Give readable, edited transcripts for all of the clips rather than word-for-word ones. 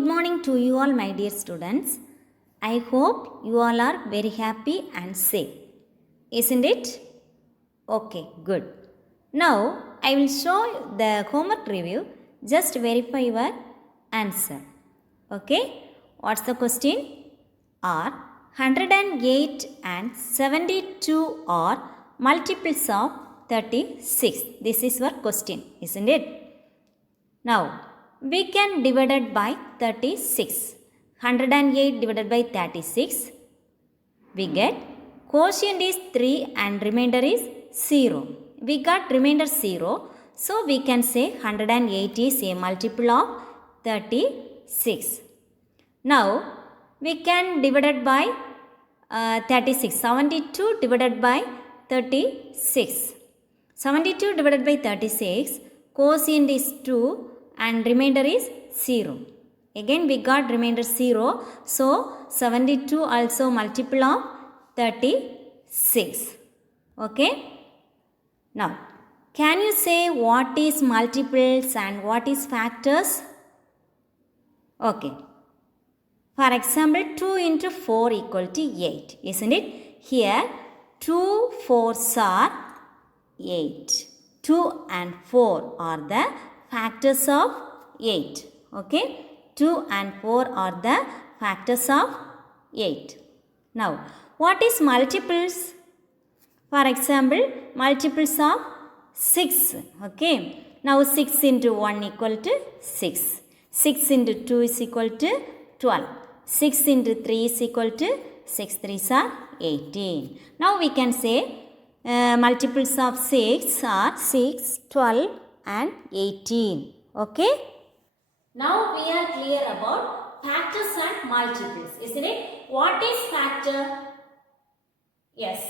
good morning to you all, my dear students. I hope you all are very happy and safe. Isn't it? Okay, good. Now, I will show the homework review. Just verify your answer. Okay? What's the question? Are 108 and 72 are multiples of 36? This is your question, isn't it? Now, we can divide it by 36. 108 divided by 36. We get quotient is 3 and remainder is 0. We got remainder 0. So, we can say 108 is a multiple of 36. Now, we can divide it by 36. 72 divided by 36. 72 divided by 36. Quotient is 2 and remainder is 0. Again we got remainder 0. So 72 also multiple of 36. Okay. Now can you say what is multiples and what is factors? Okay. For example, 2 into 4 equal to 8. Isn't it? Here 2 4s are 8. 2 and 4 are the factors of 8. Okay. 2 and 4 are the factors of 8. Now, what is multiples? For example, multiples of 6. Okay. Now, 6 into 1 equal to 6. 6 into 2 is equal to 12. 6 into 3 is equal to 6 3s are 18. Now, we can say multiples of 6 are 6, 12 and 18. Okay. Now we are clear about factors and multiples. Isn't it? What is factor? Yes.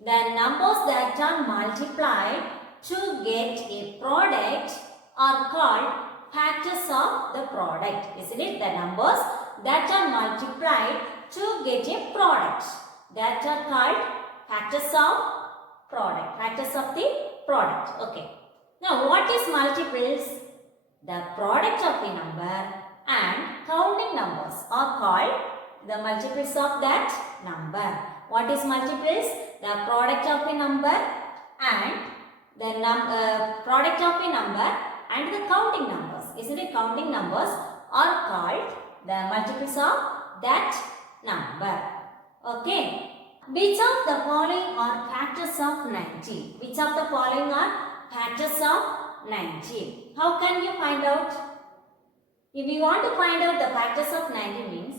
The numbers that are multiplied to get a product are called factors of the product. Isn't it? The numbers that are multiplied to get a product, that are called factors of product, factors of the product. Okay. Now, what is multiples? The product of a number and counting numbers are called the multiples of that number. What is multiples? The product of a number and the product of a number and the counting numbers. Isn't it? Counting numbers are called the multiples of that number. Okay. Which of the following are factors of 90? Which of the following are factors of 90? How can you find out? If you want to find out the factors of 90 means,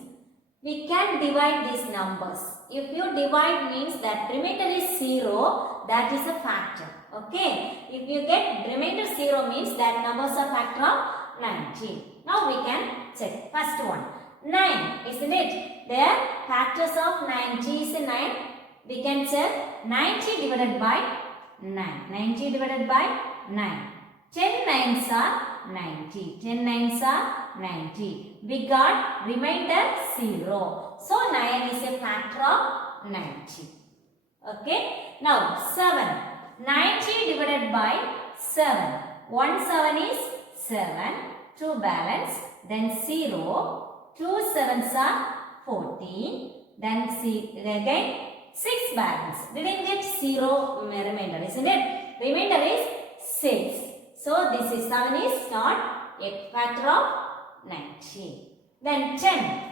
we can divide these numbers. If you divide means that remainder is 0, that is a factor. Okay. If you get remainder 0 means that numbers are factor of 90. Now we can check. First one. 9, isn't it? There factors of 90 is 9. We can check 90 divided by 9. 90 divided by 9. 10 9s are 90. 10 9s are 90. We got remainder 0. So 9 is a factor of 90. Okay. Now 7. 90 divided by 7. 1 7 is 7. 2 balance. Then 0. 2 7s are 14. Then again 6 balance. Didn't get 0 remainder, isn't it? Remainder is 6. So this is 7 is not a factor of 90. Then 10.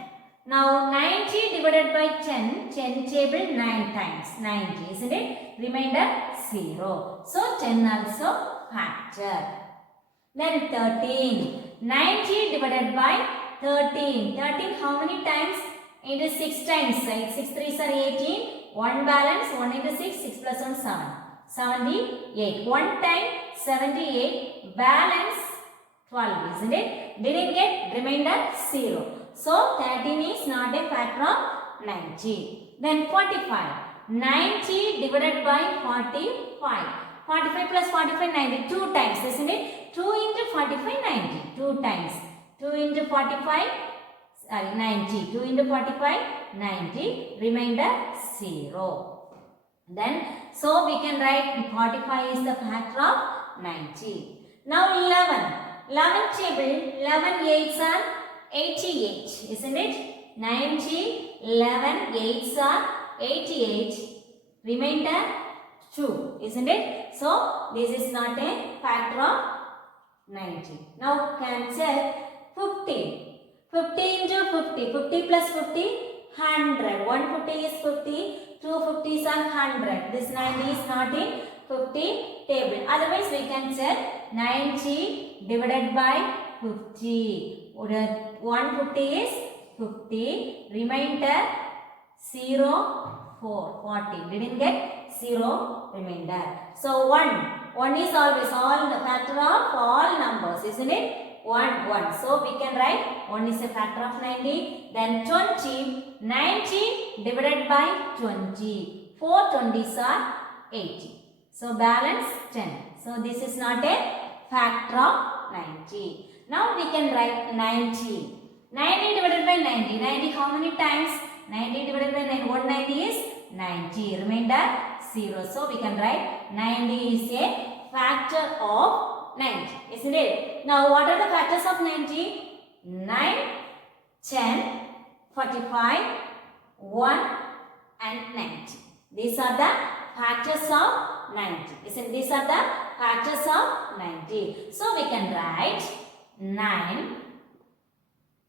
Now 90 divided by 10 table 9 times 90, isn't it? Remainder 0. So 10 also factor. Then 13. 90 divided by 13. 13 how many times? Into 6 times. 6 3s are 18. 1 balance. 1 into 6. 6 plus 1 7. 78. 1 time 78. Balance 12. Isn't it? Didn't get remainder 0. So 13 is not a factor of 90. Then 45. 90 divided by 45. 45 plus 45 90. 2 times. Isn't it? 2 into 45 90. 2 times. 2 into 45 90. 2 into 45 90. Remainder 0. Then so we can write 45 is the factor of 90. Now 11. 11 table 11 8s are 88, isn't it? 90, 11, 8s are 88. Remainder 2, isn't it? So this is not a factor of 90. Now can check 50. 50 into 50. 50 plus 50, 100. 150 is 50. 2 50s are 100. This 90 is not in 50 table. Otherwise we can check 90 divided by 50. 150 is 50. Remainder 0, 40. Didn't get 0 remainder. So 1 is always all the factor of all numbers, isn't it? 1. So we can write 1 is a factor of 90. Then 20. 90 divided by 20. 4 20s are 80. So balance 10. So this is not a factor of 90. Now we can write 90. 90 divided by 90. 90 how many times? 90 divided by 9. 190 is 90. Remainder 0. So we can write 90 is a factor of 90. Isn't it? Now what are the factors of 90? 9, 10, 45, 1 and 90. These are the factors of 90. Isn't these are the factors of 90. So we can write 9,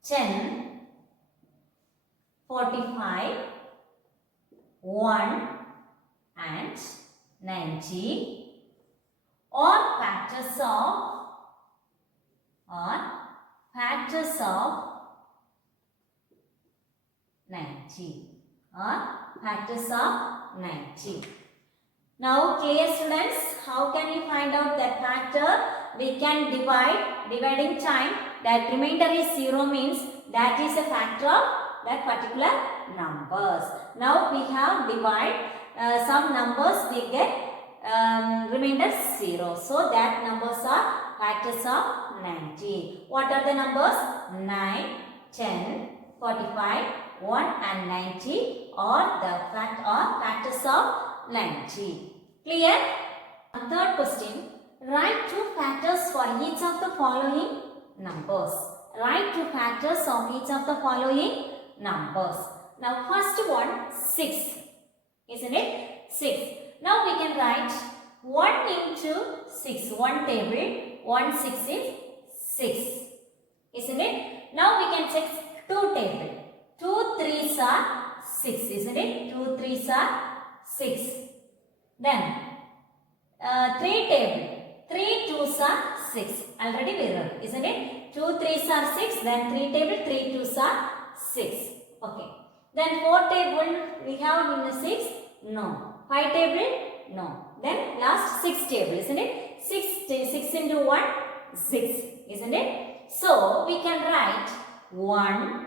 10, 45, 1 and 90 or factors of 90 or factors of 90. Now clear students, how can we find out that factor? We can dividing time, that remainder is 0 means that is a factor of that particular numbers. Now we have divide some numbers, we get remainder 0. So that numbers are factors of 90. What are the numbers? 9, 10, 45, 1 and 90 or the factors of 90. Clear? Third question. Write 2 factors for each of the following numbers. Write 2 factors of each of the following numbers. Now first one 6. Isn't it? 6. Now we can write 1 into 6. 1 table. 1 6 is 6. Isn't it? Now we can check 2 table. 2 3s are 6. Isn't it? 2 3s are 6. Then 3 table. 3 2s are 6. Already we wrote. Isn't it? 2 3s are 6. Then 3 table. 3 2s are 6. Okay. Then 4 table we have in the 6. No. 5 table? No. Then last 6 table, isn't it? 6 into 1, 6, isn't it? So we can write 1,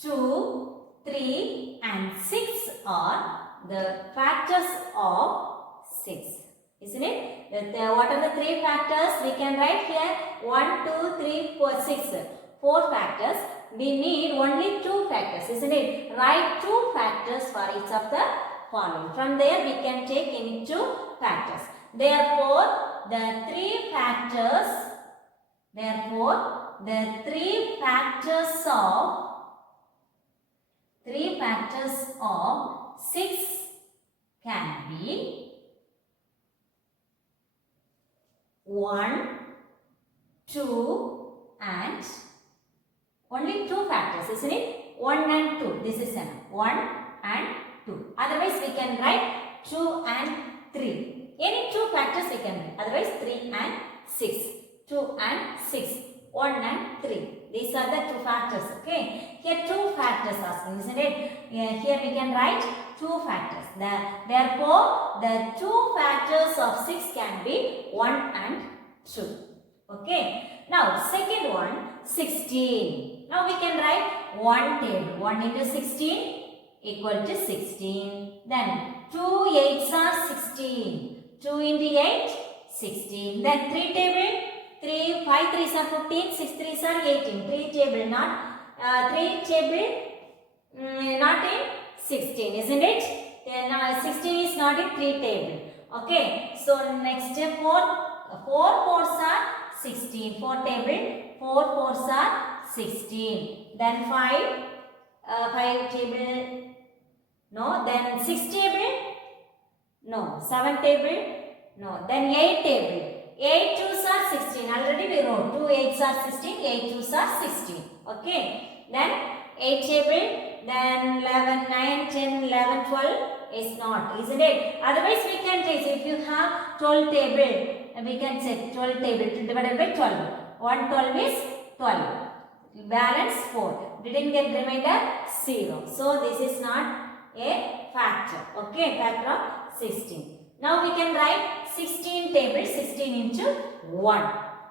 2, 3 and 6 are the factors of 6, isn't it? What are the 3 factors? We can write here 1, 2, 3, 4, 6. 4 factors. We need only 2 factors, isn't it? Write 2 factors for each of the following. From there we can take any 2 factors. Therefore, the 3 factors of 6 can be 1, 2 and only 2 factors, isn't it? 1 and 2. This is enough. 1 and 2. Otherwise, we can write 2 and 3. Any 2 factors we can write. Otherwise, 3 and 6. 2 and 6. 1 and 3. These are the 2 factors. Okay. Here 2 factors asking, isn't it? Here we can write 2 factors. Therefore, the 2 factors of 6 can be 1 and 2. Okay. Now, second one, 16. Now, we can write 1 table. 1 into 16 equal to 16. Then, 2 8s are 16. 2 into 8, 16. Then, 3 table. 5 3s are 15. 6 3s are 18. 3 table not in 16, isn't it? Then 16 is not in 3 table. Okay. So next 4 4s are 16. 4 table. 4 4s are 16. then 5 table, no, then 6 table, no, 7 table, no, then 8 table. 8 twos are 16. Already we wrote 2 8s are 16, 8 twos are 16. Okay. Then 8 table, then 11, 9, 10, 11, 12 is not, isn't it? Otherwise we can trace. If you have 12 table, we can say 12 table divided by 12. 1 12 is 12. Balance 4. Didn't get remainder 0. So this is not a factor. Okay, factor of 16. Now we can write 16 table, 16 into 1.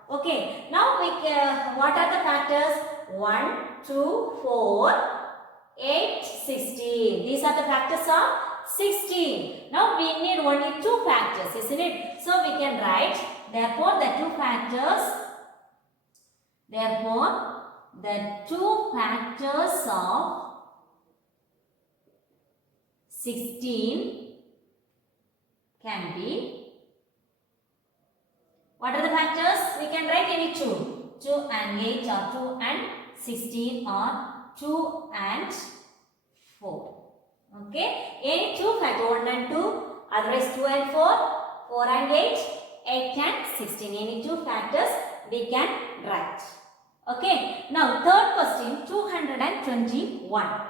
Okay. Now we can, what are the factors? 1, 2, 4, 8, 16. These are the factors of 16. Now we need only 2 factors, isn't it? So we can write, therefore the 2 factors of 16 can be, what are the factors? We can write any 2. 2 and 8 or 2 and 16 or 2 and 4. Okay. Any 2 factors, 1 and 2, otherwise 2 and 4, 4 and 8, 8 and 16. Any 2 factors we can write. Okay. Now third question, 221.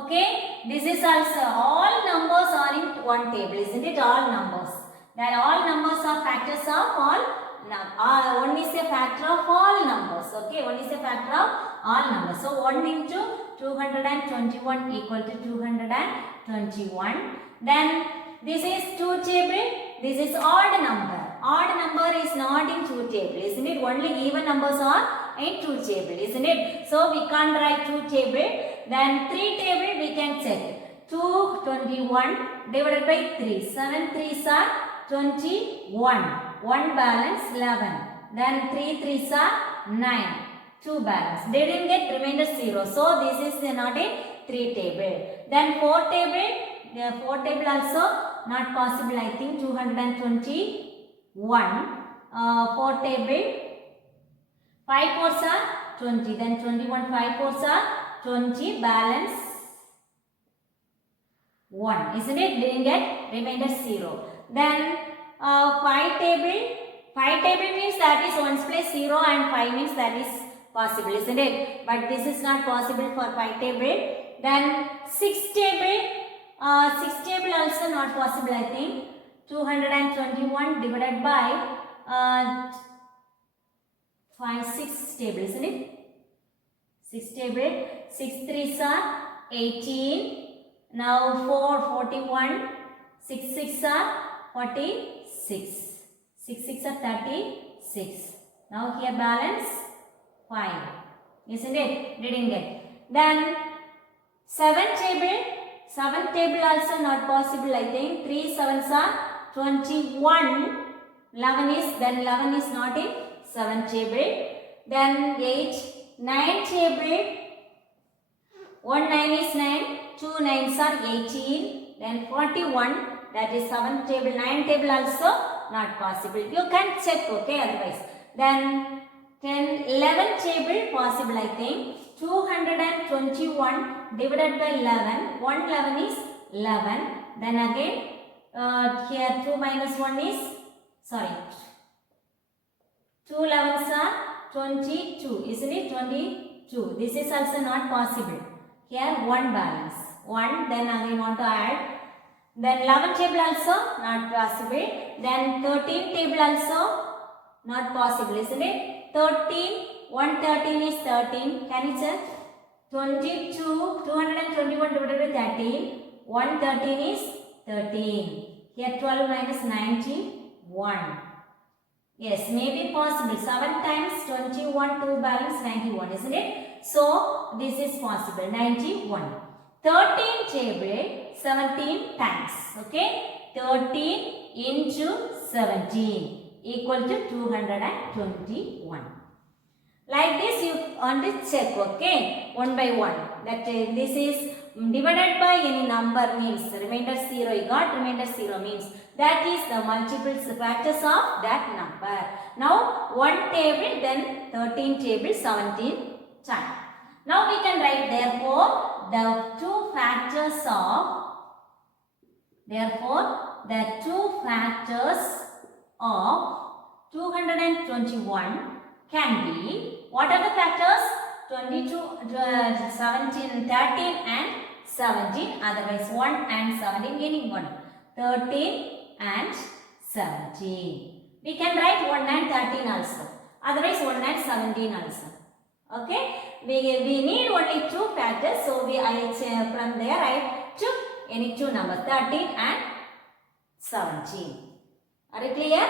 Okay. This is also, all numbers are in one table, isn't it? All numbers. That all numbers are factors of all. One is a factor of all numbers. Okay. One is a factor of all numbers. So 1 into 221 equal to 221. Then this is 2 table. This is odd number. Odd number is not in 2 table, isn't it? Only even numbers are in 2 table, isn't it? So we can't write 2 table. Then 3 table we can check. 221 divided by 3. 7 3s are 21. 1 balance 11. Then 3 3s are 9. 2 balance. They didn't get remainder 0. So this is not a 3 table. Then 4 table. The 4 table also not possible, I think. 221. 4 table. 5 fours are 20. Then 21. 5 fours are 20. Balance 1. Isn't it? Didn't get remainder 0. Then 5 table. 5 table means that is 1's place 0 and 5 means that is possible, isn't it? But this is not possible for 5 table. Then 6 table. 6 table also not possible, I think. 221 divided by 6 table, isn't it? 6 table. 6 3s are 18. Now 4 41. 6 6 are 46. 6 6 are 36. Now here balance 5. Isn't it? Didn't get. Then 7 table. 7 table also not possible, I think. 3 7s are 21. 11 is not in 7 table. Then 8. 9 table. 1 9 is 9. 2 9s are 18. Then 41. That is 7 table. 9 table also not possible. You can check, okay, otherwise. Then 10, 11 table possible, I think. 221 divided by 11. 111 is 11. Then again, here 2 minus 1 is, sorry, 2 11s are 22. Isn't it? 22. This is also not possible. Here 1 balance. 1, then again want to add. Then 11 table also not possible. Then 13 table also not possible, isn't it? 13, 113 is 13. Can you check? 22, 221 divided by 13. 113 is 13. Here 12 minus 19, 1. Yes, maybe possible. 7 times 21, 2 balance 91, isn't it? So, this is possible. 91. 13 table, 17 times. Okay? 13 into 17 equal to 221. Like this you only check, okay, one by one. That this is divided by any number means remainder 0. You got remainder 0 means that is the multiple factors of that number. Now 1 table, then 13 table, 17 times. Now we can write therefore the two factors of 221 can be, what are the factors? 22, 17, 13 and 17, otherwise 1 and 17, meaning 1. 13 and 17. We can write 1 and 13 also, otherwise 1 and 17 also. Okay, we need only two factors, so from there I took any two numbers, 13 and 17. Are you clear?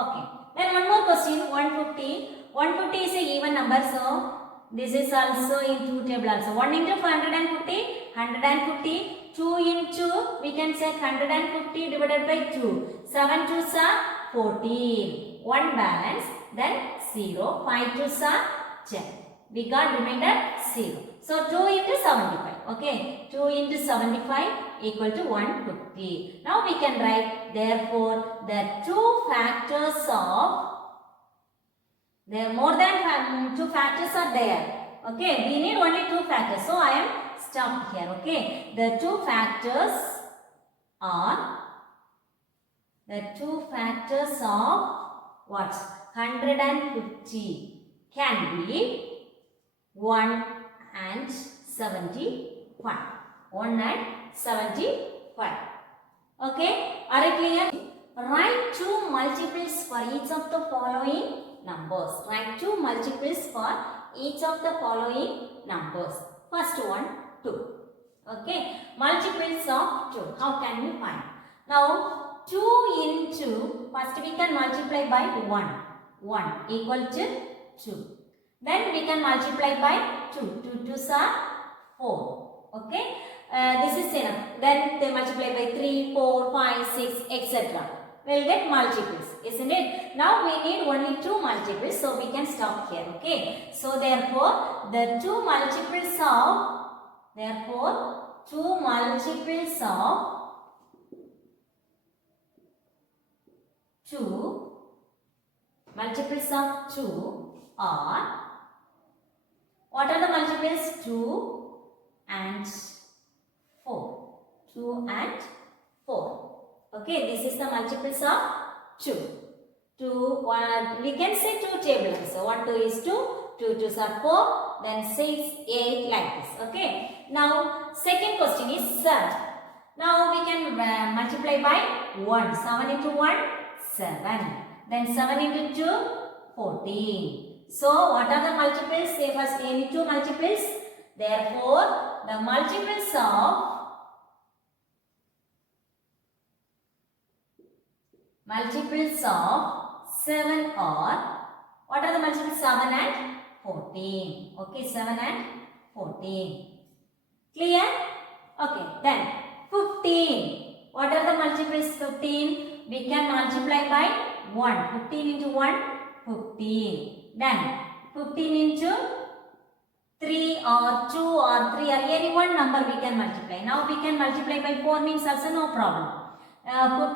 Okay. Then one more question, 150. 150 is a even number, so this is also in two table also. 1 into 150, 150. 2 into, we can say 150 divided by 2. 7 2s are 14. 1 balance, then 0. 5 2s are 10. We got remainder 0. So 2 into 75. Okay. 2 into 75 equal to 150. Now we can write, therefore, the two factors of, there more than two factors are there. Okay. We need only two factors. So I am stopped here. Okay. The two factors of what? 150 can be 1 and 71. 1 and 75. Okay. Are you clear? Write two multiples for each of the following numbers. Write two multiples for each of the following numbers. First one, 2. Okay. Multiples of 2. How can we find? Now, 2 into, first we can multiply by 1. 1 equal to 2. Then we can multiply by 2. 2 2s are 4. Okay. This is enough. Then they multiply by 3, 4, 5, 6, etc. We will get multiples, isn't it? Now we need only two multiples, so we can stop here. Okay. So therefore, the two multiples of 2 multiples of 2 are, what are the multiples? 2 and 4. 2 and 4. Okay, this is the multiples of 2. 2, 1, we can say 2 tables. So 1, 2 is 2, 2 2s are 4, then 6, 8 like this. Okay. Now, second question is 7. Now we can multiply by 1. 7 into 1, 7. Then 7 into 2, 14. So, what are the multiples? Say first any two multiples. Therefore, the multiples of 7 are, what are the multiples? 7 and 14. Okay, 7 and 14. Clear? Okay, then 15. What are the multiples? 15. We can multiply by 1. 15 into 1, 15. Then 15 into 3 or 2 or 3 or any one number we can multiply. Now we can multiply by 4 means also no problem.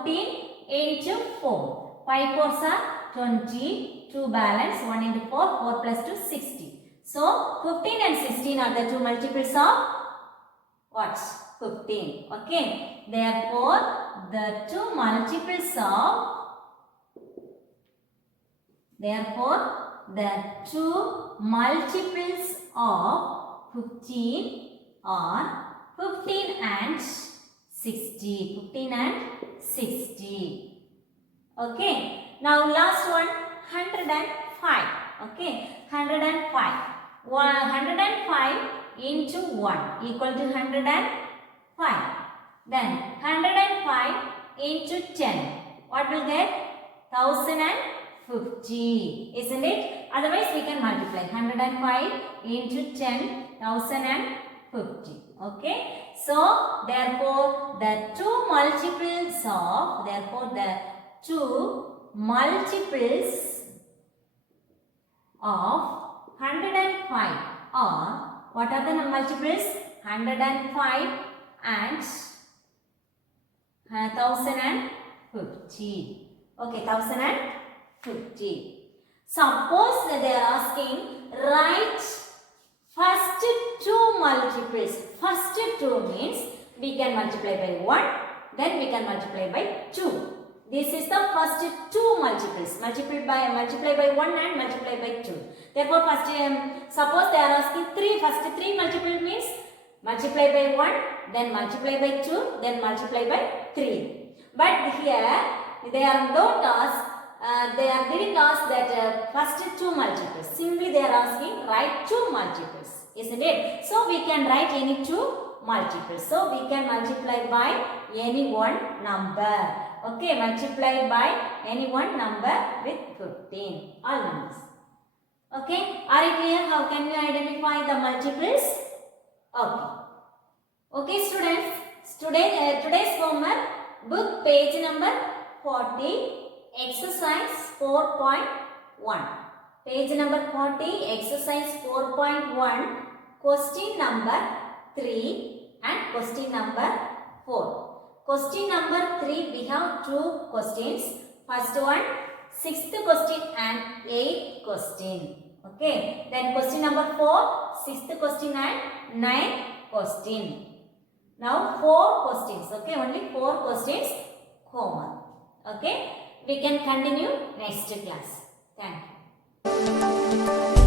15 into 4. 5 4s are 20. 2 balance. 1 into 4. 4 plus 2, 60. So 15 and 16 are the two multiples of what? 15. Okay. Therefore, the two multiples of 15 are 15 and 60. 15 and 60. Okay. Now last one, 105. Okay. 105. 105 into 1 equal to 105. Then 105 into 10. What will get? 1050. Isn't it? Otherwise we can multiply. 105 into 10, 1050. Okay. So therefore the two multiples of 105 are, what are the multiples? 105 and 1050. Okay, 1050. Suppose they are asking, write first two multiples. First two means we can multiply by 1, then we can multiply by 2. This is the first two multiples. Multiply by 1 and multiply by 2. Therefore, first suppose they are asking 3. First 3 multiple means multiply by 1, then multiply by 2, then multiply by 3. But here they are not asked. They are giving us that first two multiples. Simply they are asking write two multiples, isn't it? So we can write any two multiples. So we can multiply by any one number. Okay, multiply by any one number with 15. All numbers. Okay, are you clear? How can we identify the multiples? Okay. Okay, students. Today's homework, book page number 40. Exercise 4.1. Page number 40, exercise 4.1, question number 3 and question number 4. Question number 3, we have two questions. First one, 6th question and 8th question. Okay. Then question number 4, 6th question and 9th question. Now 4 questions. Okay. Only 4 questions homework. Okay. We can continue next class. Thank you.